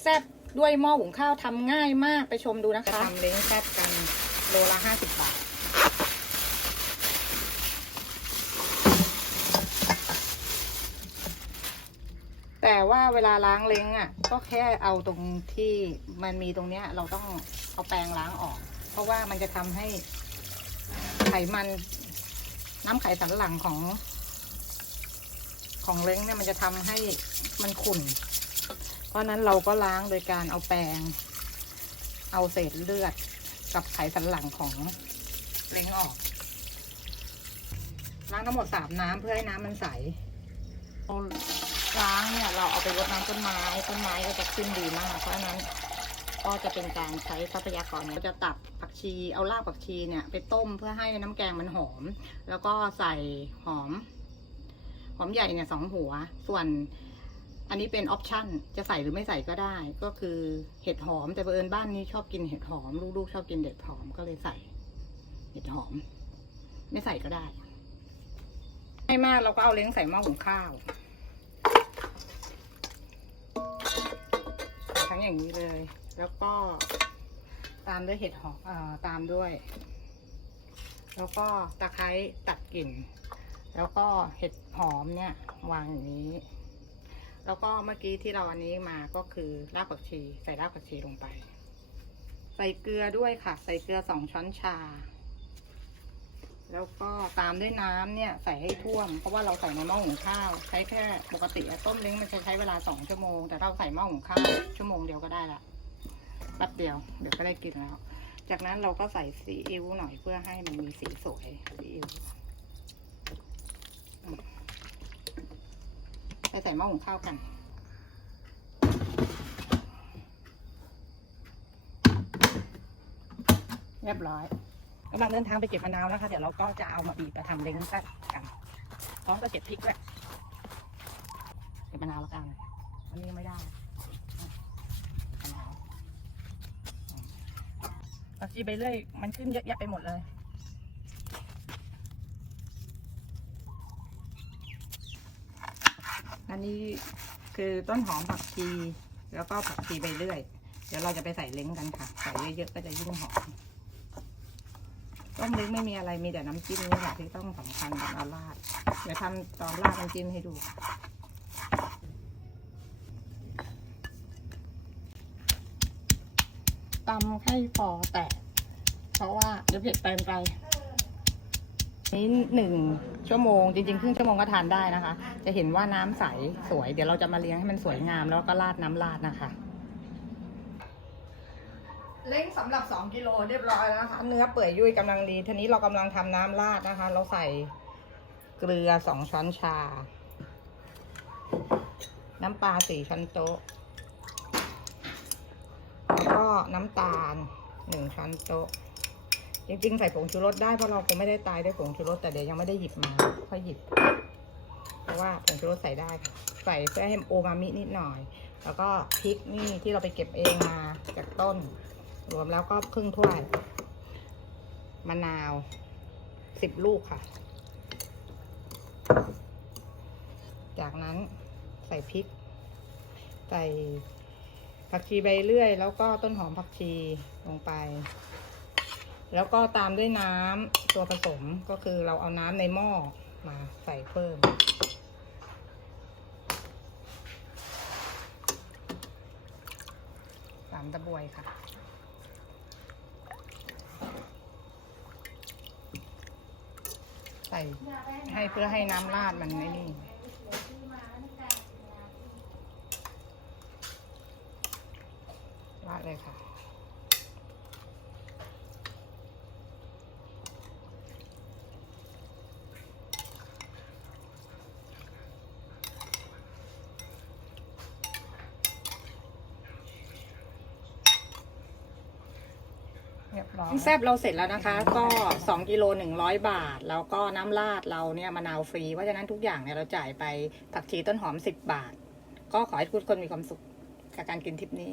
แซ่บด้วยหม้อหุงข้าวทำง่ายมากไปชมดูนะคะทำเล้งแซ่บกันโลละห้าสิบบาท แต่ว่าเวลาล้างเล้งอะ ก็แค่เอาตรงที่มันมีตรงเนี้ย เราต้องเอาแปรงล้างออก เพราะว่ามันจะทำให้ไขมันน้ำไขสันหลังของ ของเล้งเนี่ยมันจะทำให้มันขุ่นเพ ราะนั้นเราก็ล้างโดยการเอาแปรงเอาเศษเลือดกับไขสันหลังของเล้งออก ล้างทั้งหมดสามน้ำเพื่อให้น้ำมันใสล้างเนี่ยเราเอาไปรดน้ำต้นไม้ต้นไม้ก็จะขึ้นดีมากเพราะนั้นก็จะเป็นการใช้ทรัพยากรเนี่ยจะตัดผักชีเอารากผักชีเนี่ย ไปต้มเพื่อให้น้ำแกงมันหอม แล้วก็ใส่หอม หอมใหญ่เนี่ยสองหัว ส่วน อันนี้เป็นออปชั่นจะใส่หรือไม่ใส่ก็ได้ ก็คือเห็ดหอมแต่บังเอิญบ้านนี้ชอบกินเห็ดหอม ลูกๆ ชอบกินเห็ดหอมก็เลยใส่ เห็ดหอม ไม่ใส่ก็ได้ไม่มากเราก็เอาเล้งใส่หม้อหุงข้าวทั้งอย่างนี้เลย แล้วก็ตามด้วยเห็ดหอมอ่าตามด้วย แล้วก็ตะไคร้ตัดกลิ่น แล้วก็เห็ดหอมเนี่ยวางอย่างนี้ แล้วก็เมื่อกี้ที่เราอันนี้มาก็คือรากผักชี ใส่รากผักชีลงไป ใส่เกลือด้วยค่ะ ใส่เกลือสองช้อนชา แล้วก็ตามด้วยน้ำเนี่ยใส่ให้ท่วม เพราะว่าเราใส่ในหม้อหุงข้าว ใช้แค่ปกติต้มเล้งมันจะใช้เวลาสองชั่วโมง แต่เราใส่หม้อหุงข้าวชั่วโมงเดียวก็ได้ละแป๊บเดียว เดี๋ยวก็ได้กินแล้ว จากนั้นเราก็ใส่ซีอิ๊วหน่อยเพื่อให้มันมีสีสวยซีอิ๊วอืม ไปใส่หม้อหุงข้าวกัน เรียบร้อยกำลังเดินทางไปเก็บมะนาวนะคะ เดี๋ยวเราก็จะเอามาบีบไปทำเล้งแซ่บกันพร้อมกับเก็บพริกด้วยเก็บมะนาวแล้วกันอันนี้ไม่ได้มะนาวผักชีไปเรื่อยมันขึ้นเยอะแยะไปหมดเลย อันนี้คือต้นหอมผักชีแล้วก็ผักชีไปเรื่อย เดี๋ยวเราจะไปใส่เล้งกันค่ะ ใส่เยอะๆก็จะยิ่งหอม ต้มเล้งไม่มีอะไรมีแต่น้ำจิ้มนี่แหละที่ต้องสำคัญตอนเอาราดเดี๋ยวทำตอนราดน้ำจิ้มให้ดูตำให้พอแตกเพราะว่าเดี๋ยวเผ็ดเกินไป นี่หนึ่งชั่วโมงจริงๆครึ่งชั่วโมงก็ทานได้นะคะ จะเห็นว่าน้ำใสสวย เดี๋ยวเราจะมาเลี้ยงให้มันสวยงามแล้วก็ราดน้ำราดนะคะ เล้งสำหรับ 2กิโลเรียบร้อยแล้วนะคะเนื้อเปื่อยยุ่ยกำลังดีทีนี้เรากำลังทำน้ำราดนะคะ เราใส่เกลือ2ช้อนชา น้ำปลา4ช้อนโต๊ะ แล้วก็น้ำตาล1ช้อนโต๊ะ จริงๆ ใส่ผงชูรสได้เพราะเราคงไม่ได้ตายด้วยผงชูรสแต่เดี๋ยวยังไม่ได้หยิบมาค่อยหยิบ เพราะว่าผงชูรสใส่ได้ค่ะใส่เพื่อให้โอมามินิดหน่อย แล้วก็พริกนี่ที่เราไปเก็บเองมาจากต้น รวมแล้วก็ครึ่งถ้วยมะนาวสิบลูกค่ะ จากนั้นใส่พริก ใส่ผักชีใบเลื่อย แล้วก็ต้นหอมผักชีลงไป แล้วก็ตามด้วยน้ำตัวผสมก็คือเราเอาน้ำในหม้อมาใส่เพิ่ม สามตะบวยค่ะ ใส่ให้เพื่อให้น้ำราดมันไม่นี่ราดเลยค่ะ เรียบร้อย แซบเราเสร็จแล้วนะคะ ก็ 2กิโล100 บาท แล้วก็น้ำราดเราเนี่ยมะนาวฟรี เพราะฉะนั้นทุกอย่างเนี่ยเราจ่ายไปผักชีต้นหอม 10 บาท ก็ขอให้ทุกคนมีความสุขกับการกินทริปนี้